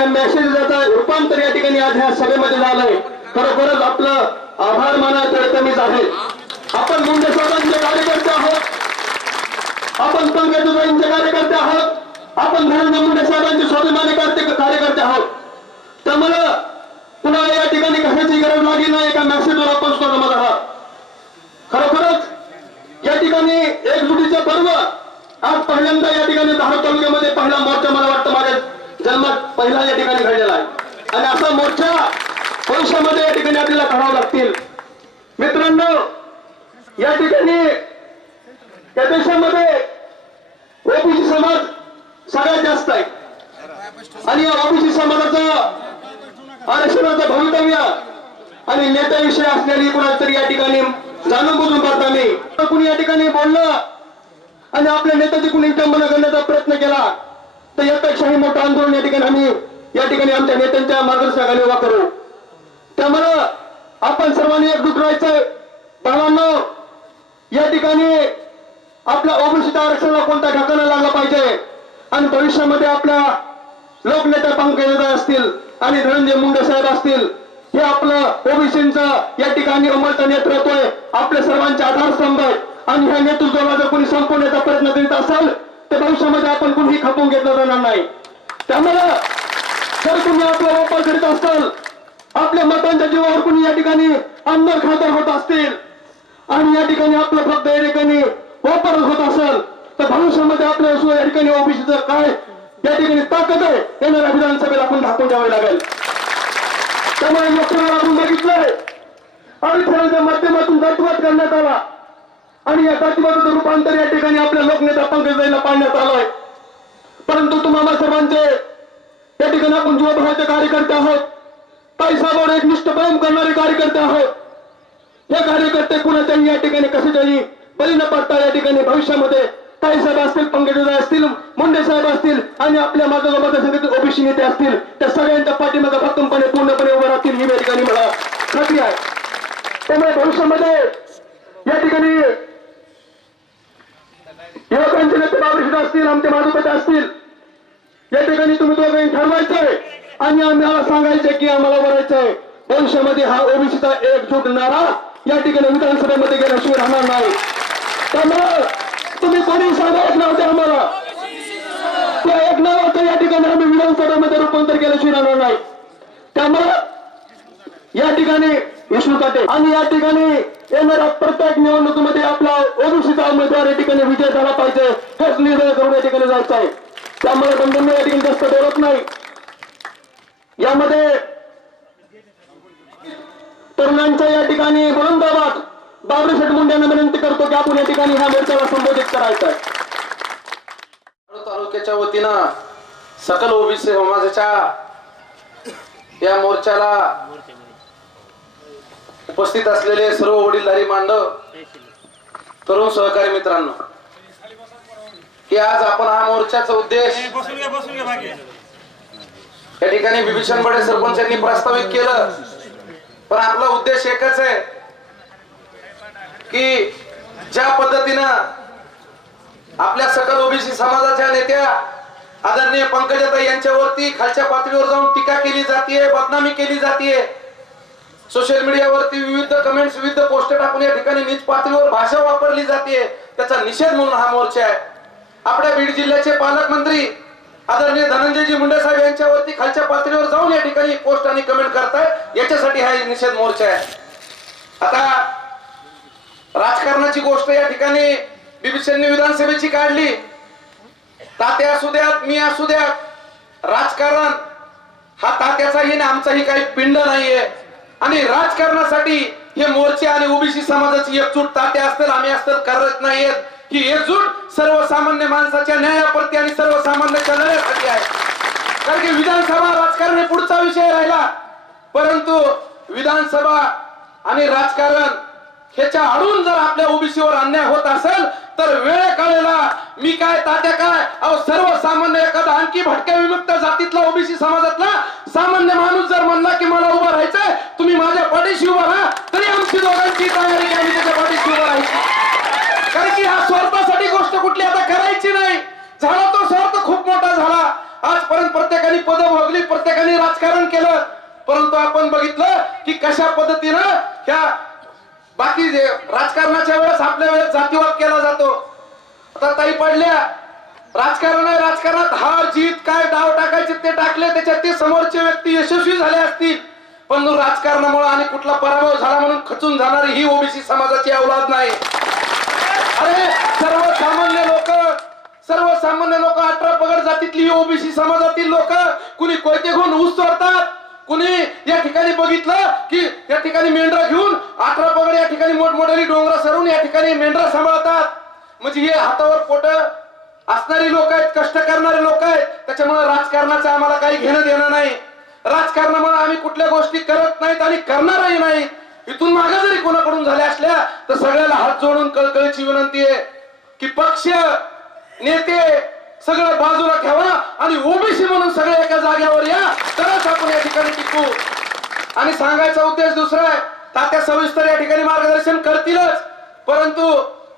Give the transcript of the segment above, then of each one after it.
या मेसेजचं रूपांतर या ठिकाणी आज ह्या सभेमध्ये झालंय. खरोखरच आपलं आभार माना कमीच आहे. आपण मुंडे साहेबांचे कार्यकर्ते आहोत. आपण पंकजाबाईंचे कार्यकर्ते आहोत. आपण धनंजय मुंडे साहेबांचे स्वाभिमानी कार्य- कार्यकर्ते आहोत. त्यामुळं पुन्हा या ठिकाणी कशाची गरज लागली नाही एका मेसेजवर आपण सुद्धा जमत आहात. खरोखरच या ठिकाणी एकजुटीचं पर्व आज पहिल्यांदा या ठिकाणी धाराव तालुक्यामध्ये पहिला मोर्चा मला वाटतं माझ्या जन्मात पहिला या ठिकाणी घडलेला आहे. आणि असा मोठ्या भविष्यामध्ये या ठिकाणी आपल्याला करावा लागतील. मित्रांनो या ठिकाणी या देशामध्ये ओबीसी समाज सगळ्यात जास्त आहे. आणि या ओबीसी समाजाचं आरक्षणाचं भवितव्य आणि नेत्याविषयी असलेली कुणाला तरी या ठिकाणी जाणून बुजून करताना कुणी या ठिकाणी बोललं आणि आपल्या नेत्याची कुणी विटंबना करण्याचा प्रयत्न केला तर यापेक्षाही मोठं आंदोलन या ठिकाणी आम्ही या ठिकाणी आमच्या नेत्यांच्या मार्गदर्शनाखाली उभा करू. त्यामुळं आपण सर्वांनी एकजूट राहायचंय भावांनो या ठिकाणी आपल्या ओबीसी आरक्षणाला कोणता ठिकाणा लागला पाहिजे? आणि भविष्यामध्ये आपल्या लोकनेते पंकजा असतील आणि धनंजय मुंडे साहेब असतील हे आपलं ओबीसीचं या ठिकाणी उमलतं नेतृत्व आहे. आपल्या सर्वांचे आधारस्तंभ आहे. आणि ह्या नेतृत्वाला जर कोणी संपवण्याचा प्रयत्न करीत असाल तर भविष्यामध्ये आपण कुणीही खपवून घेतला जाणार नाही. त्यामुळे जर तुम्ही आपला वापर करीत असाल आपल्या मतांच्या जीवावर कुणी या ठिकाणी आमदार खासदार होत असतील आणि या ठिकाणी आपलं फक्त या ठिकाणी वापर होत असेल तर भविष्यामध्ये आपल्या सुद्धा या ठिकाणी ओबीसीचं काय या ठिकाणी ताकद आहे येणाऱ्या विधानसभेला आपण दाखवून द्यावे लागेल. त्यामुळे लोकांना आपण बघितलंय आरक्षणाच्या माध्यमातून दत्तवाद करण्यात आला. आणि या जातीवादाचं रूपांतर या ठिकाणी आपल्या लोकनेता पंकजाईला पाडण्यात आलंय. परंतु तुम्हाला सर्वांचे या ठिकाणी आपण जीवभावाचे कार्यकर्ते आहोत. ताईसाहेबांवर एक निष्ठ प्रेम करणारे कार्यकर्ते आहोत. हे कार्यकर्ते कुणाच्याही या ठिकाणी कशाच्याही बळी न पडता या ठिकाणी भविष्यामध्ये ताईसाहेब असतील पंकजा असतील मुंडे साहेब असतील आणि आपल्या माझ्या मतदारसंघातील ओबीसी नेते असतील त्या सगळ्यांच्या पाठीमागे भक्कमपणे पूर्णपणे उभं राहतील ही या ठिकाणी मला खात्री आहे. त्यामुळे भविष्यामध्ये या ठिकाणी युवकांचे नेते असतील आमचे माधुपेटे असतील. या ठिकाणी तुम्ही दोघांनी ठरवायचंय. आणि आम्हाला सांगायचंय की आम्हाला वरायचंय भविष्यामध्ये हा ओबीसीचा एकजूट नारा या ठिकाणी विधानसभेमध्ये गेल्याशिवाय राहणार नाही. त्यामुळं तुम्ही कोणी सांगायच नव्हते नाव आम्हाला. त्या एक नावाचं या ठिकाणी आम्ही विधानसभेमध्ये रूपांतर केल्याशिवाय राहणार नाही. त्यामुळं या ठिकाणी विष्णू काटे आणि या ठिकाणी येणाऱ्या प्रत्येक निवडणुकीमध्ये आपला ओबीसीचा उमेदवार या ठिकाणी विजय झाला पाहिजे. हेच निर्णय करून या ठिकाणी जायचं आहे. त्यामुळे बंधूंनी या ठिकाणी जास्त बोलत नाही. यामध्ये तरुणांच्या या ठिकाणी बुलंद बाबरी शेठ मुंड्यांना विनंती करतो की आपण या ठिकाणी ह्या मोर्चाला संबोधित करायचं आहे. तालुक्याच्या वतीनं सकल ओबीसी समाजाच्या या मोर्चाला उपस्थित असलेले सर्व वडीलधारी मांडव तरुण सहकारी मित्रांनो की आज आपण हा मोर्चाचा उद्देश या ठिकाणी बिभीषण बडे सरपंचांनी प्रस्तावित केलं. पण आपला उद्देश एकच आहे की ज्या पद्धतीनं आपल्या सकल ओबीसी समाजाच्या नेत्या आदरणीय पंकजाताई यांच्यावरती खालच्या पातळीवर जाऊन टीका केली जाते बदनामी केली जाते सोशल मीडियावरती विविध कमेंट्स विविध पोस्ट टाकून या ठिकाणी नीच पातळीवर भाषा वापरली जाते. त्याचा निषेध म्हणून हा मोर्चा आहे. आपल्या बीड जिल्ह्याचे पालकमंत्री आदरणीय धनंजयजी मुंडे साहेब यांच्यावरती खालच्या पातळीवर जाऊन या ठिकाणी पोस्ट आणि कमेंट करताय. याच्यासाठी हा निषेध मोर्चा आहे. आता राजकारणाची गोष्ट या ठिकाणी बीबीसीने विधानसभेची काढली. तात्या असू द्यात मी असू द्यात राजकारण हा तात्याचाही ना आमचाही काही पिंड नाहीये. आणि राजकारणासाठी हे मोर्चे आणि ओबीसी समाजाची एकजूट ताटे असतील आम्ही असतील करत नाहीयेत. ही एकजूट सर्वसामान्य माणसाच्या न्यायाप्रती आणि सर्वसामान्याच्या लढ्यासाठी आहे. कारण की विधानसभा राजकारण हे पुढचा विषय राहिला. परंतु विधानसभा आणि राजकारण ह्याच्या आडून जर आपल्या ओबीसीवर अन्याय होत असेल तर वेळ काळेला मी काय तात्या काय? अहो सर्वसामान्य एखादा आणखी भटक्या विमुक्त जातीतला ओबीसी समाजातला सामान्य माणूस जर म्हणला की मला उभं राहायचंय तुम्ही माझ्या पाठीशी उभा राहा. तरी आमची दोघांची तयारी आम्ही त्याच्या पाठीशी उभा राहायची. कारण की हा स्वार्थासाठी गोष्ट कुठली आता करायची नाही. झाला तो स्वार्थ खूप मोठा झाला. आजपर्यंत प्रत्येकाने पद भोगली प्रत्येकाने राजकारण केलं. परंतु आपण बघितलं की कशा पद्धतीनं ह्या बाकी जे राजकारणाच्या वेळेस आपल्या वेळेस जातीवाद केला जातो. आता ताई पडल्या. राजकारण आहे राजकारणात हार जीत काय डाव टाकायचे ते टाकले त्याच्यात ते समोरचे व्यक्ती यशस्वी झाले असतील. पण राजकारणामुळे आणि कुठला पराभव झाला म्हणून खचून जाणारी ही ओबीसी समाजाची अवलाद नाही. अरे सर्वसामान्य लोक सर्वसामान्य लोक अठरा पगड जातीतली ही ओबीसी समाजातील लोक कुणी कोयते घेऊन ऊस चोरतात कुणी या ठिकाणी बघितलं की या ठिकाणी मेंढरा घेऊन अठरा पगड या ठिकाणी मोठमोठ्याली डोंगरा सरून या ठिकाणी मेंढरा सांभाळतात. म्हणजे हे हातावर पोट असणारी लोक आहेत कष्ट करणारे लोक आहेत त्याच्यामुळे राजकारणाचं आम्हाला काही घेणं देणं नाही. राजकारणामुळे आम्ही कुठल्या गोष्टी करत नाहीत आणि करणारही नाही. इथून मागे जरी कोणाकडून झाल्या असल्या तर सगळ्याला हात जोडून कळकळीची विनंती आहे की पक्ष नेते सगळं बाजूला ठेवा. आणि ओबीसी म्हणून सगळे एका जाग्यावर या तरच आपण या ठिकाणी टिकू. आणि सांगायचा उद्देश दुसरा आहे तात्या सविस्तर या ठिकाणी मार्गदर्शन करतीलच परंतु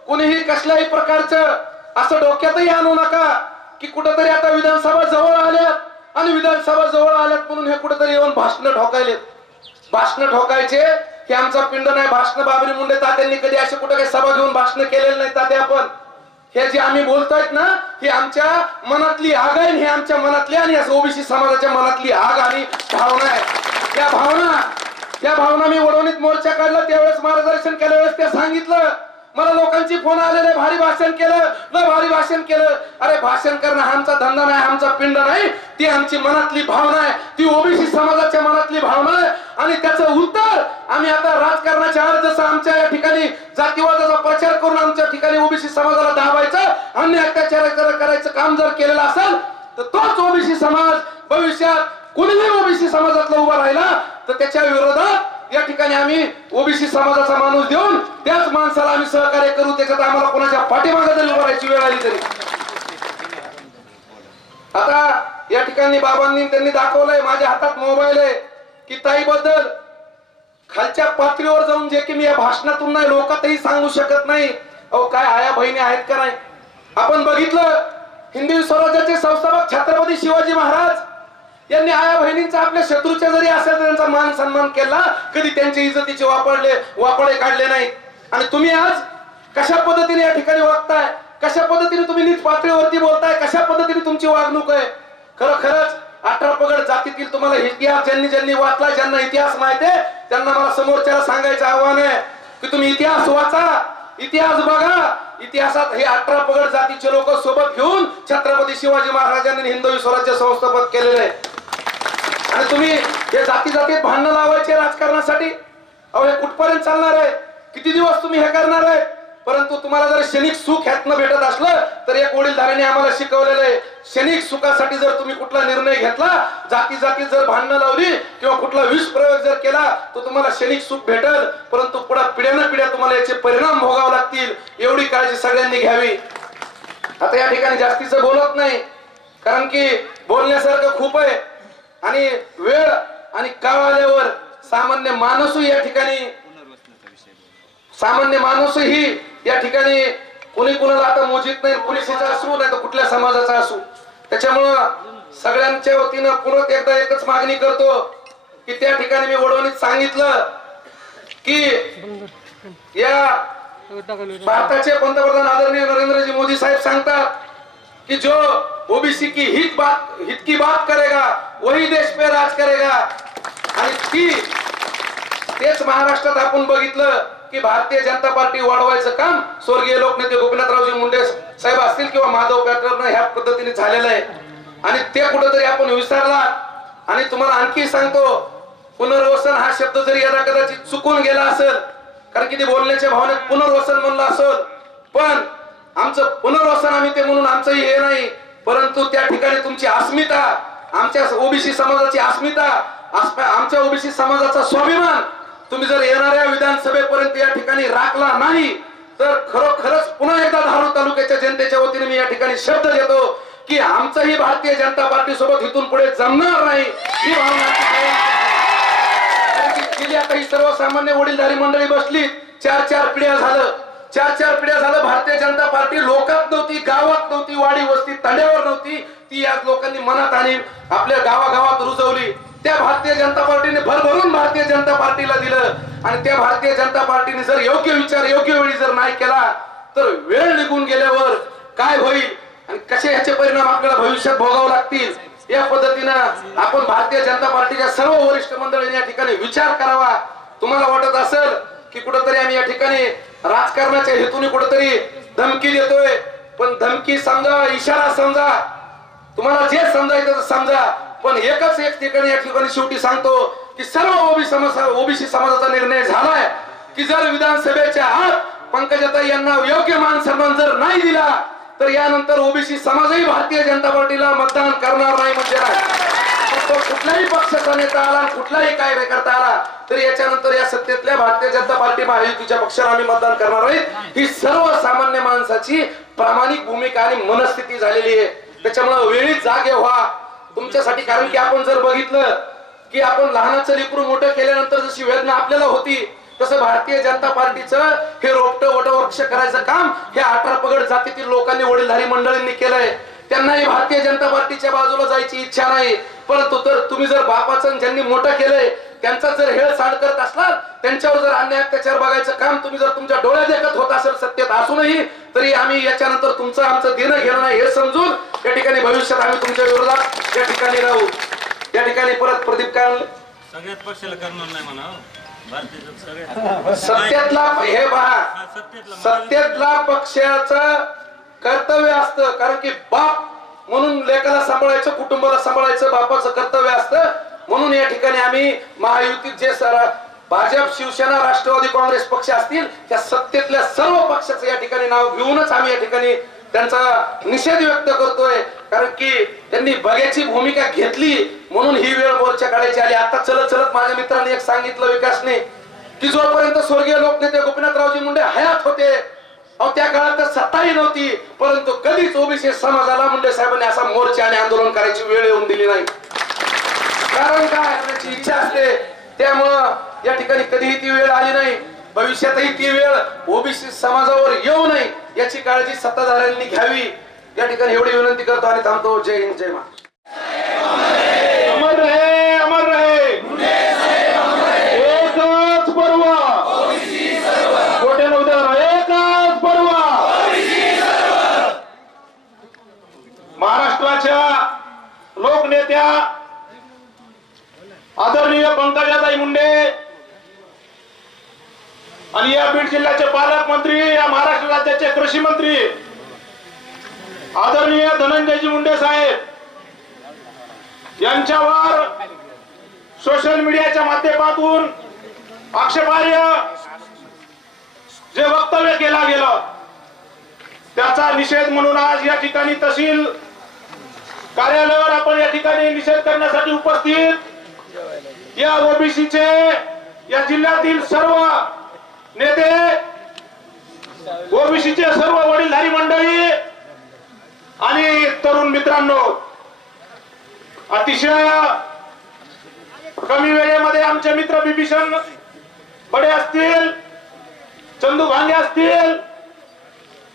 कुणीही कसल्याही प्रकारचं असं डोक्यातही आणू नका की कुठंतरी आता विधानसभा जवळ आल्यात आणि विधानसभा जवळ आल्यात म्हणून हे कुठंतरी येऊन भाषण ठोकायलेत. भाषण ठोकायचे हे आमचा पिंड नाही भाषण बाबरी मुंडे तात्यांनी कधी असे कुठं काही सभा घेऊन भाषण केलेलं नाही तात्या आपण. हे जे आम्ही बोलतायत ना ही आमच्या मनातली आग आहे आणि हे आमच्या मनातली आणि ओबीसी समाजाच्या मनातली आग आणि भावना आहे. त्या भावना त्या भावना मी वडवणीत मोर्चा काढला त्यावेळेस मार्गदर्शन केल्या वेळेस त्या सांगितलं. मला लोकांची फोन आलेले भारी भाषण केलं न भारी भाषण केलं. अरे भाषण करणं आमचा धंदा नाही आमचा पिंड नाही. ती आमची मनातली भावना आहे. ती ओबीसी समाजाच्या मनातली भावना आहे. आणि त्याचं उत्तर आम्ही आता राजकारणाच्या आड जसं आमच्या या ठिकाणी जातीवादाचा प्रचार करून आमच्या ठिकाणी ओबीसी समाजाला दाबायचं अन्य अत्याचार करायचं काम जर केलेलं असेल तर तोच ओबीसी समाज भविष्यात कुणीही ओबीसी समाजातला उभा राहिला तर त्याच्या विरोधात या ठिकाणी आम्ही ओबीसी समाजाचा माणूस देऊन त्याच माणसाला आम्ही सहकार्य करू त्याच्यात आम्हाला कोणाच्या पाठीमागे जरी उभं वेळ आली तरी. आता या ठिकाणी बाबांनी त्यांनी दाखवलंय माझ्या हातात मोबाईल आहे की ताईबद्दल खालच्या पातळीवर जाऊन जे की मी या भाषणातून नाही लोकातही सांगू शकत नाही. अहो काय आया बहिणी आहेत का नाही? आपण बघितलं हिंदवी स्वराज्याचे संस्थापक छत्रपती शिवाजी महाराज यांनी आया बहिणींचा आपल्या शत्रूच्या जरी असेल त्यांचा मान सन्मान केला कधी त्यांच्या इज्जतीचे वापरले वापडे काढले नाही आणि तुम्ही आज कशा पद्धतीने या ठिकाणी वागताय? कशा पद्धतीने तुम्ही नीट पातळीवरती बोलताय? कशा पद्धतीने तुमची वागणूक आहे? खरं खरंच अठरा पगड जातीतील तुम्हाला इतिहास ज्यांनी ज्यांनी वाचला ज्यांना इतिहास माहिती आहे त्यांना मला समोरच्याला सांगायचं आव्हान आहे की तुम्ही इतिहास वाचा. इतिहास बघा. इतिहासात हे अठरा पगड जातीचे लोक सोबत घेऊन छत्रपती शिवाजी महाराजांनी हिंदवी स्वराज्य संस्थापक केलेले आहे. आणि तुम्ही हे जाती जातीत भांडणं लावायचे राजकारणासाठी? अहो हे कुठपर्यंत चालणार आहे? किती दिवस तुम्ही हे करणार आहे? परंतु तुम्हाला जर क्षणिक सुख ह्यातनं भेटत असलं तर एक वडीलधाऱ्याने आम्हाला शिकवलेलं आहे क्षणिक सुखासाठी जर तुम्ही कुठला निर्णय घेतला जाती जाती जर भांडणं लावली किंवा कुठला विष प्रयोग जर केला तर तुम्हाला क्षणिक सुख भेटल. परंतु पुढे पिढ्यानं पिढ्या तुम्हाला याचे परिणाम भोगावे लागतील. एवढी काळजी सगळ्यांनी घ्यावी. आता या ठिकाणी जास्तीचं बोलत नाही. कारण की बोलण्यासारखं खूप आहे. आणि वेळ आणि काळ आल्यावर सामान्य माणूसही या ठिकाणी सामान्य माणूसही या ठिकाणी कोणी कोणाला आता मोजित नाही पोलिसीचा असू नाही तर कुठल्या समाजाचा असू त्याच्यामुळं सगळ्यांच्या वतीनं पुन्हा एकदा एकच मागणी करतो की त्या ठिकाणी मी वडवणीत सांगितलं की या भारताचे पंतप्रधान आदरणीय नरेंद्रजी मोदी साहेब सांगतात कि जो ओबीसी की हित बात हित की बात करेगा वही देश पे राज करेगा। आणि ती तेच महाराष्ट्रात आपण बघितलं की भारतीय जनता पार्टी वाढवायचं काम स्वर्गीय लोकनेते गोपीनाथरावजी मुंडे साहेब असतील किंवा माधव पॅटर्न ह्या पद्धतीने झालेलं आहे. आणि ते कुठंतरी आपण विसरला आणि तुम्हाला आणखी सांगतो पुनर्वसन हा शब्द जरी यदा कदाचित चुकून गेला असेल कारण की ते बोलण्याच्या भावनेत पुनर्वसन म्हणलं असेल पण आमचं पुनर्वसन आम्ही ते म्हणून आमचंही हे नाही परंतु त्या ठिकाणी तुमची अस्मिता आमच्या ओबीसी समाजाची अस्मिता आमच्या ओबीसी समाजाचा स्वाभिमान तुम्ही जर येणाऱ्या विधानसभेपर्यंत या ठिकाणी राखला नाही तर खरोखरच पुन्हा एकदा धारूर तालुक्याच्या जनतेच्या वतीने मी या ठिकाणी शब्द देतो की आमचंही भारतीय जनता पार्टी सोबत इथून पुढे जमणार नाही. ही भावना गेली आता सर्वसामान्य वडीलधारी मंडळी बसली चार चार पिढ्या झालं. चार चार पिढ्या झालं भारतीय जनता पार्टी लोकात नव्हती गावात नव्हती वाडी वस्ती तड्यावर नव्हती. ती या लोकांनी मनात आणि आपल्या गावागावात रुजवली. त्या भारतीय जनता पार्टीने भरभरून भारतीय जनता पार्टीला दिलं. आणि त्या भारतीय जनता पार्टीने जर योग्य विचार योग्य वेळी जर नाही केला तर वेळ निघून गेल्यावर काय होईल? आणि कसे याचे परिणाम आपल्याला भविष्यात भोगावे लागतील? या पद्धतीनं आपण भारतीय जनता पार्टीच्या सर्व वरिष्ठ मंडळींनी या ठिकाणी विचार करावा. तुम्हाला वाटत असेल की कुठंतरी आम्ही या ठिकाणी राजकारणाच्या हेतूने कुठेतरी धमकी देतोय. पण धमकी समजा इशारा समजा. तुम्हाला जे समजायचं समजा. पण एकच एक ठिकाणी या ठिकाणी शेवटी सांगतो की सर्व ओबी समाज ओबीसी समाजाचा निर्णय झालाय की जर विधानसभेच्या आत पंकजाताई यांना योग्य मान सन्मान जर नाही दिला तर यानंतर ओबीसी समाजही भारतीय जनता पार्टीला मतदान करणार नाही म्हणजे नाही. तो कुठल्याही पक्षाचा नेता आला आणि कुठलाही कार्यकर्ता आला तरी याच्यानंतर या सत्तेतल्या भारतीय जनता पार्टी महायुतीच्या पक्षाला आम्ही मतदान करणार आहे ही सर्वसामान्य माणसाची प्रामाणिक भूमिका आणि मनस्थिती झालेली आहे. त्याच्यामुळे वेळीच जागे व्हा. तुमच्यासाठी कारण की आपण जर बघितलं की आपण लहानाचं लेकरू मोठं केल्यानंतर जशी वेदना आपल्याला होती तसं भारतीय जनता पार्टीचं हे रोपट वटवृक्ष करायचं काम हे अठरा पगड जातीतील लोकांनी वडीलधारी मंडळींनी केलंय. त्यांनाही भारतीय जनता पार्टीच्या बाजूला जायची इच्छा नाही. परंतु तर तुम्ही जर बापाचं ज्यांनी मोठं केलंय त्यांचा जर हेळ सांड करत असलात त्यांच्यावर जर अन्याय अत्याचार बघायचं काम तुम्ही जर तुमच्या डोळ्यात देखत होत असेल सत्तेत असूनही तरी आम्ही याच्यानंतर तुमचं आमचं देणं घेणं नाही हे समजून या ठिकाणी भविष्यात आम्ही तुमच्या विरोधात या ठिकाणी राहू. या ठिकाणी परत प्रदीप काय म्हणले? सगळ्यात पक्षाला करणार नाही म्हणा हो. सत्तेतला हे पहा. सत्तेतला पक्षाचं कर्तव्य असतं कारण की बाप म्हणून लेकाला सांभाळायचं कुटुंबाला सांभाळायचं बापाचं कर्तव्य असतं. म्हणून या ठिकाणी आम्ही महायुतीत जे सर भाजप शिवसेना राष्ट्रवादी काँग्रेस पक्ष असतील त्या सत्तेतल्या सर्व पक्षाचं या ठिकाणी नाव घेऊनच आम्ही या ठिकाणी त्यांचा निषेध व्यक्त करतोय. कारण की त्यांनी बघ्याची भूमिका घेतली म्हणून ही वेळ मोर्चा काढायची आली. आता चलत चलत माझ्या मित्रांनी एक सांगितलं विकासने की जोपर्यंत स्वर्गीय लोकनेते गोपीनाथरावजी मुंडे हयात होते अहो त्या काळात तर सत्ताही नव्हती. परंतु कधीच ओबीसी समाजाला मुंडे साहेबांनी असा मोर्चा आणि आंदोलन करायची वेळ येऊन दिली नाही. कारण काय? होण्याची इच्छा असते. त्यामुळं या ठिकाणी कधीही ती वेळ आली नाही. भविष्यातही ती वेळ ओबीसी समाजावर येऊ नये याची काळजी सत्ताधाऱ्यांनी घ्यावी. या ठिकाणी एवढी विनंती करतो आणि थांबतो. जय हिंद जय महाराष्ट्र अमर रहे अमर रहे एकच पर्व छोटे नव्हते एकच पर्व महाराष्ट्राच्या लोकनेत्या आदरणीय पंकजाताई मुंडे आणि या बीड जिल्ह्याचे पालकमंत्री या महाराष्ट्र राज्याचे कृषी मंत्री आदरणीय धनंजयजी मुंडे साहेब यांच्यावर सोशल मीडियाच्या माध्यमातून आक्षेपार्ह जे वक्तव्य केला गेलं त्याचा निषेध म्हणून आज या ठिकाणी तहसील कार्यालयावर आपण या ठिकाणी निषेध करण्यासाठी उपस्थित या ओबीसीचे या जिल्ह्यातील सर्व नेते ओबीसीचे सर्व वडीलधारी मंडळी आणि तरुण मित्रांनो अतिशय कमी वेळेमध्ये आमचे मित्र बिभीषण बडे असतील चंदू भांगे असतील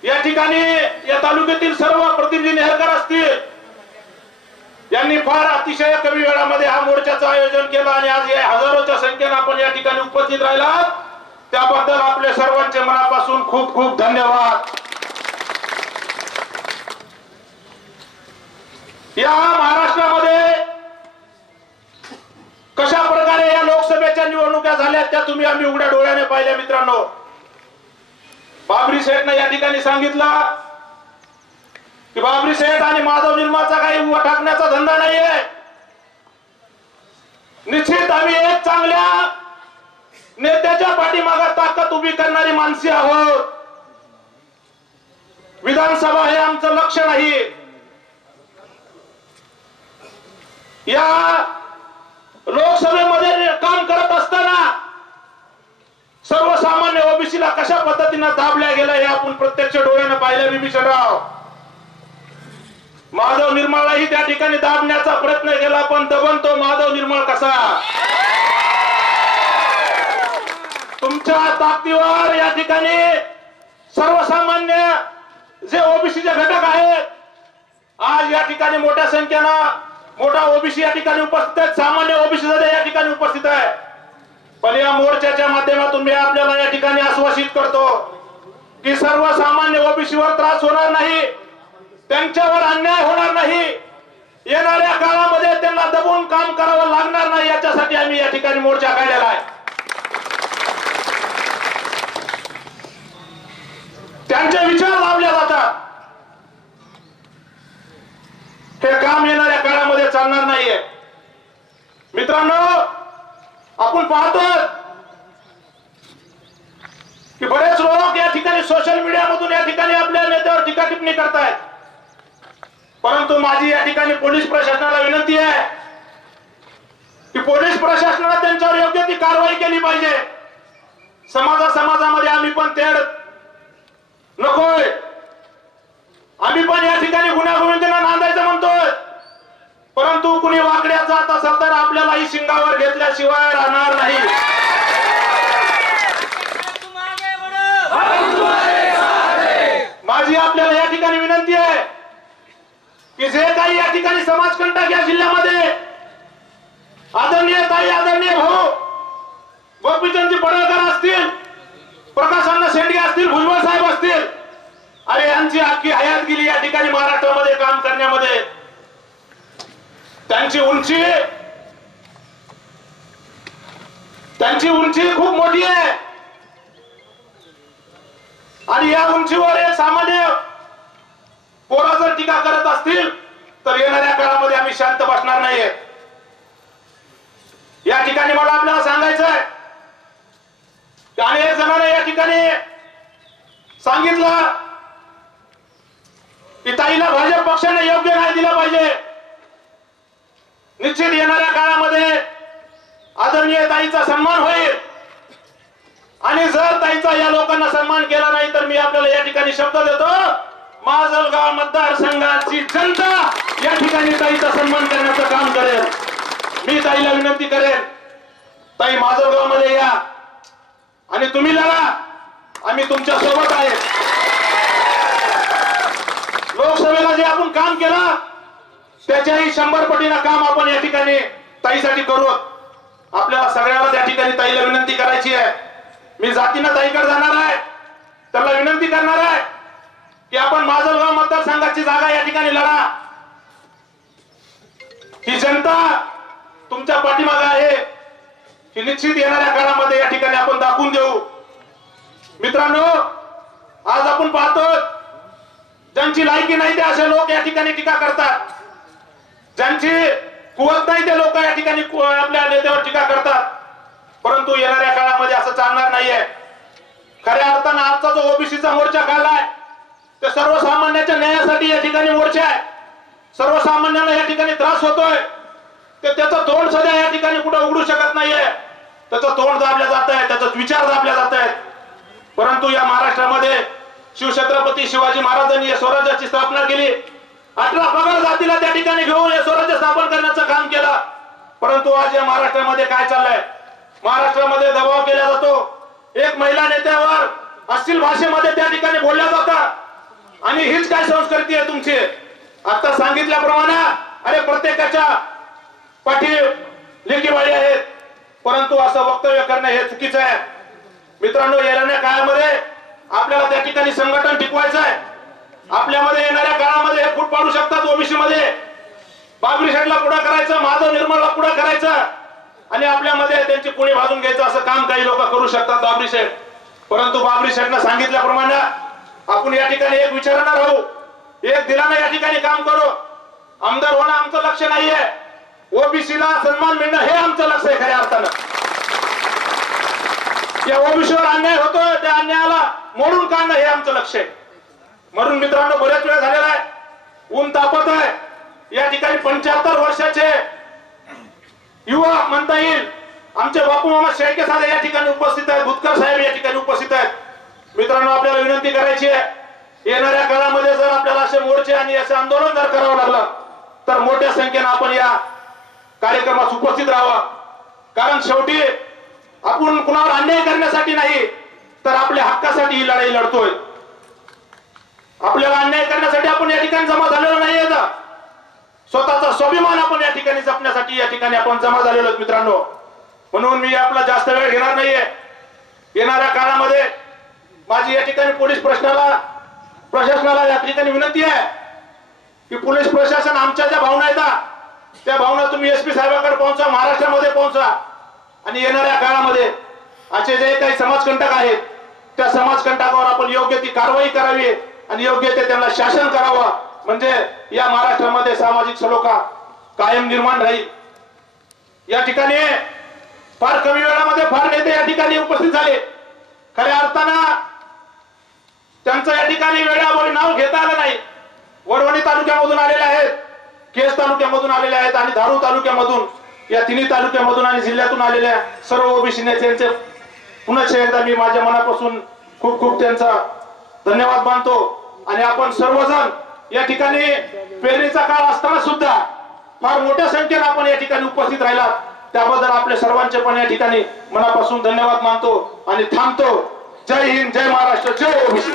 या ठिकाणी या तालुक्यातील सर्व प्रतिनिधी नेहरकर असतील यांनी फार अतिशय कमी वेळामध्ये हा मोर्चाचं आयोजन केलं आणि आज या हजारोच्या संख्येनं आपण या ठिकाणी उपस्थित राहिला त्याबद्दल आपले सर्वांचे मनापासून खूप खूप धन्यवाद. या महाराष्ट्रामध्ये कशा प्रकारे या लोकसभेच्या निवडणुका झाल्या त्या तुम्ही आम्ही उघड्या डोळ्याने पाहिल्या मित्रांनो. बाबरी शेठनं या ठिकाणी सांगितलं की बाबरी शेठ आणि माधव निर्माचा काही उभा टाकण्याचा धंदा नाहीये. निश्चित आम्ही एक चांगल्या नेत्याच्या पाठीमागा ताकद उभी करणारी माणसे आहोत. विधानसभा हे आमचं लक्ष नाही. या लोकसभेमध्ये काम करत असताना सर्वसामान्य ओबीसीला कशा पद्धतीनं दाबल्या गेलं हे आपण प्रत्यक्ष डोळ्यानं पाहिलं बिभीषणराव माधव निर्मळाही त्या ठिकाणी दाबण्याचा प्रयत्न केला पण दबन तो माधव निर्मळ कसा? तुमच्या ताकदीवर या ठिकाणी सर्वसामान्य जे ओबीसीचे घटक आहेत आज या ठिकाणी मोठ्या संख्येनं मोठा ओबीसी या ठिकाणी उपस्थित आहे सामान्य ओबीसी या ठिकाणी उपस्थित आहे. पण या मोर्चाच्या माध्यमातून मी आपल्याला या ठिकाणी आश्वासित करतो की सर्वसामान्य ओबीसीवर त्रास होणार नाही त्यांच्यावर अन्याय होणार नाही. येणाऱ्या काळामध्ये त्यांना दबून काम करावं लागणार नाही याच्यासाठी आम्ही या ठिकाणी मोर्चा काढलेला आहे. त्यांचे विचार लावले जातात. हे काम येणाऱ्या काळामध्ये चालणार नाहीये. मित्रांनो आपण पाहतो की बरेच लोक या ठिकाणी सोशल मीडियामधून या ठिकाणी आपल्या नेत्यावर टीका टिप्पणी करतायत. परंतु माझी या ठिकाणी पोलीस प्रशासनाला विनंती आहे की पोलीस प्रशासनाला त्यांच्यावर योग्य ती कारवाई केली पाहिजे. समाजा समाजामध्ये आम्ही पण तेढ नकोय. आम्ही पण या ठिकाणी गुन्ह्यागोविंदांना नांदायचं म्हणतोय. परंतु कुणी वाकड्यात जात असेल तर आपल्यालाही शिंगावर घेतल्याशिवाय राहणार नाही. माझी आपल्याला या ठिकाणी विनंती आहे की जे काही या ठिकाणी समाजकंटक या जिल्ह्यामध्ये आदरणीय ताई आदरणीय भाऊ गोपीचंदजी पडळकर असतील प्रकाशांना शेंडगे असतील भुजबळ साहेब असतील. अरे यांची अख्खी हयात गेली या ठिकाणी महाराष्ट्रामध्ये काम करण्यामध्ये. त्यांची उंची. त्यांची उंची खूप मोठी आहे. आणि या उंचीवर एक सामान्य पोरा जर टीका करत असतील तर येणाऱ्या काळामध्ये आम्ही शांत बसणार नाहीये. या ठिकाणी मला आपल्याला सांगायचं आहे त्याने अनेक या ठिकाणी सांगितलं की ताईला भाजप पक्षाने योग्य न्याय दिला पाहिजे. निश्चित येणाऱ्या काळामध्ये आदरणीय ताईचा सन्मान होईल. आणि जर ताईचा या लोकांना सन्मान केला नाही तर मी आपल्याला या ठिकाणी शब्द देतो माजलगाव मतदारसंघाची जनता या ठिकाणी ताईचा सन्मान करण्याचं काम करेल. मी ताईला विनंती करेन ताई माजलगावमध्ये या. आणि तुम्ही लढा. आम्ही तुमच्यासोबत आहे. लोकसभेला जे आपण काम केलं त्याच्याही शंभर पटीनं काम आपण या ठिकाणी ताईसाठी करू. आपल्याला सगळ्याला त्या ठिकाणी ताईला विनंती करायची आहे. मी जातीनं ताईकडे जाणार आहे. त्याला विनंती करणार आहे की आपण माजलगाव मतदारसंघाची जागा या ठिकाणी लढा. ही जनता तुमच्या पाठीमागे आहे. ही निश्चित येणाऱ्या काळामध्ये या ठिकाणी आपण दाखवून देऊ. मित्रांनो आज आपण पाहतो ज्यांची लायकी नाही ते असे लोक या ठिकाणी टीका करतात. ज्यांची कुवत नाही ते लोक या ठिकाणी आपल्या नेत्यावर टीका करतात. परंतु येणाऱ्या काळामध्ये असं चालणार नाहीये. खऱ्या अर्थानं आजचा जो ओबीसीचा मोर्चा काढलाय ते सर्वसामान्याच्या न्यायासाठी या ठिकाणी मोर्चा आहे. सर्वसामान्यांना या ठिकाणी त्रास होतोय. ते त्याचं तोंड सध्या या ठिकाणी कुठं उघडू शकत नाहीये. त्याचं तोंड दाबल्या जात आहे त्याचा विचार दाबल्या जात आहेत. परंतु या महाराष्ट्रामध्ये शिवछत्रपती शिवाजी महाराजांनी या स्वराज्याची स्थापना केली. अठरा पगार जातीला त्या ठिकाणी घेऊन हे स्वराज्य स्थापन करण्याचं काम केलं. परंतु आज या महाराष्ट्रामध्ये काय चाललंय? महाराष्ट्रामध्ये दबाव केला जातो. एक महिला नेत्यावर अश्लील भाषेमध्ये त्या ठिकाणी बोलल्या जातात आणि हीच काय संस्कृती आहे तुमची? आता सांगितल्याप्रमाणे अरे प्रत्येकाच्या पाठी लेखीवाळी आहेत. परंतु असं वक्तव्य करणं हे चुकीचं आहे. मित्रांनो येणाऱ्या काळामध्ये आपल्याला त्या ठिकाणी संघटन टिकवायचं आहे. आपल्यामध्ये येणाऱ्या काळामध्ये हे फूट पाडू शकतात ओबीसी मध्ये बाबरी शेठला पुढे करायचं माधव निर्मलला पुढे करायचं आणि आपल्यामध्ये त्यांची पुणे भाजून घ्यायचं असं काम काही लोक करू शकतात बाबरी शेठ परंतु बाबरी शेठनं सांगितल्याप्रमाणे आपण या ठिकाणी एक विचारणार राहू एक दिलानं या ठिकाणी काम करू. आमदार होणं आमचं लक्ष नाहीये. ओबीसीला सन्मान मिळणं हे आमचं लक्ष आहे खऱ्या अर्थानं. या ओबीसीवर अन्याय होतोय त्या अन्यायाला मोडून काढणं हे आमचं लक्ष आहे. म्हणून मित्रांनो बऱ्याच वेळ झालेला आहे. ऊन तापत आहे. या ठिकाणी पंच्याहत्तर वर्षाचे युवा म्हणता येईल. आमचे बापू मामा शेळके साहेब या ठिकाणी उपस्थित आहेत. भूतकर साहेब या ठिकाणी उपस्थित आहेत. मित्रांनो आपल्याला विनंती करायची आहे. येणाऱ्या काळामध्ये जर आपल्याला असे मोर्चे आणि असे आंदोलन जर करावं लागलं तर मोठ्या संख्येनं आपण या कार्यक्रमात उपस्थित राहावा. कारण शेवटी आपण कुणावर अन्याय करण्यासाठी नाही तर आपल्या हक्कासाठी ही लढाई लढतोय. आपल्याला अन्याय करण्यासाठी आपण या ठिकाणी जमा झालेलो नाही स्वतःचा स्वाभिमान आपण या ठिकाणी जपण्यासाठी या ठिकाणी आपण जमा झालेलो मित्रांनो. म्हणून मी आपला जास्त वेळ घेणार नाहीये. येणाऱ्या काळामध्ये माझी या ठिकाणी पोलीस प्रश्नाला प्रशासनाला या ठिकाणी विनंती आहे की पोलीस प्रशासन आमच्या ज्या भावना येतात त्या भावना तुम्ही एस पी साहेबांकडे पोहोचा महाराष्ट्रामध्ये पोहोचा. आणि येणाऱ्या काळामध्ये असे जे काही समाजकंटक आहेत त्या समाजकंटकावर आपण योग्य ती कारवाई करावी आणि योग्य ते त्यांना शासन करावं. म्हणजे या महाराष्ट्रामध्ये सामाजिक सलोखा कायम निर्माण राहील. या ठिकाणी फार कमी वेळामध्ये फार नेते या ठिकाणी उपस्थित झाले. खऱ्या अर्थानं त्यांचं या ठिकाणी वेळावर नाव घेता आलं नाही. वडवणी तालुक्यामधून आलेले आहेत. केस तालुक्यामधून आलेले आहेत आणि धारू तालुक्यामधून या तिन्ही तालुक्यामधून आणि जिल्ह्यातून आलेल्या सर्व ओबीसी नेत्यांचे पुन्हा एकदा मी माझ्या मनापासून खूप खूप त्यांचा धन्यवाद मानतो. आणि आपण सर्वजण या ठिकाणी पेरणीचा काळ असताना सुद्धा फार मोठ्या संख्येने आपण या ठिकाणी उपस्थित राहिला त्याबद्दल आपल्या सर्वांचे पण या ठिकाणी मनापासून धन्यवाद मानतो आणि थांबतो. जय हिंद जय महाराष्ट्र जय ओबीसी.